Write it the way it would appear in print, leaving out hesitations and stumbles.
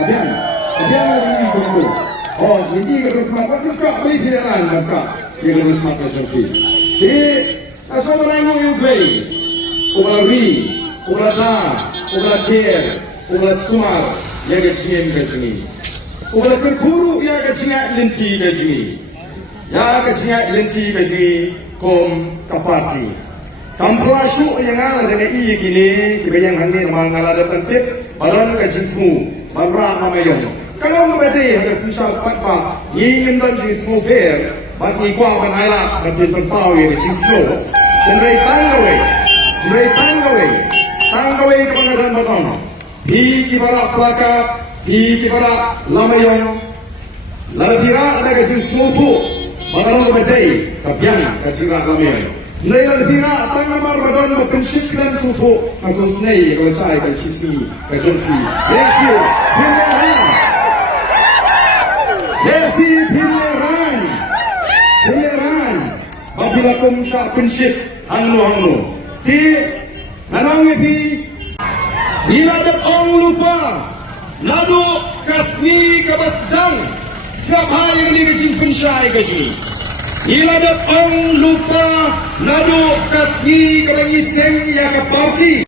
Kebian lagi betul. Oh, ini kerumah juga beli pilihan maka dia kerumah macam ni. Jadi, asal orang yang play, orang ri, orang dah, orang care, orang smart, yang kecil kecil. Orang kerguru yang kecil lenti kecil. Yang kecil lenti kecil kom kapati. Kamplasuk yang ada dengan ini kini, kita yang hendak mengalah tertib, badan kecilmu, badan mamayong. Kalau berarti ada semisal patpa, ingin dan jismu fair, bagi kuah penailah dan penpau ini jismu. Dan tanggawe kepada baton. Di kibarak pelaka, di kibarak lamayong, lalapira ada kecilmu tu, badan berarti kebiang kecilat lamayong. Nilai lebihnya tangan badan berprinsip dan suhu kasus ini kalau saya kecisi kejumpi. Desi pilihan. Apabila pemusyak prinsip anglo. Ti nanang ipi bila ada orang lupa lalu kasni kabasdang siapa yang dikasih pensyai kasih. Bila ada orang lupa nado kasih kepada iseng yang keparti.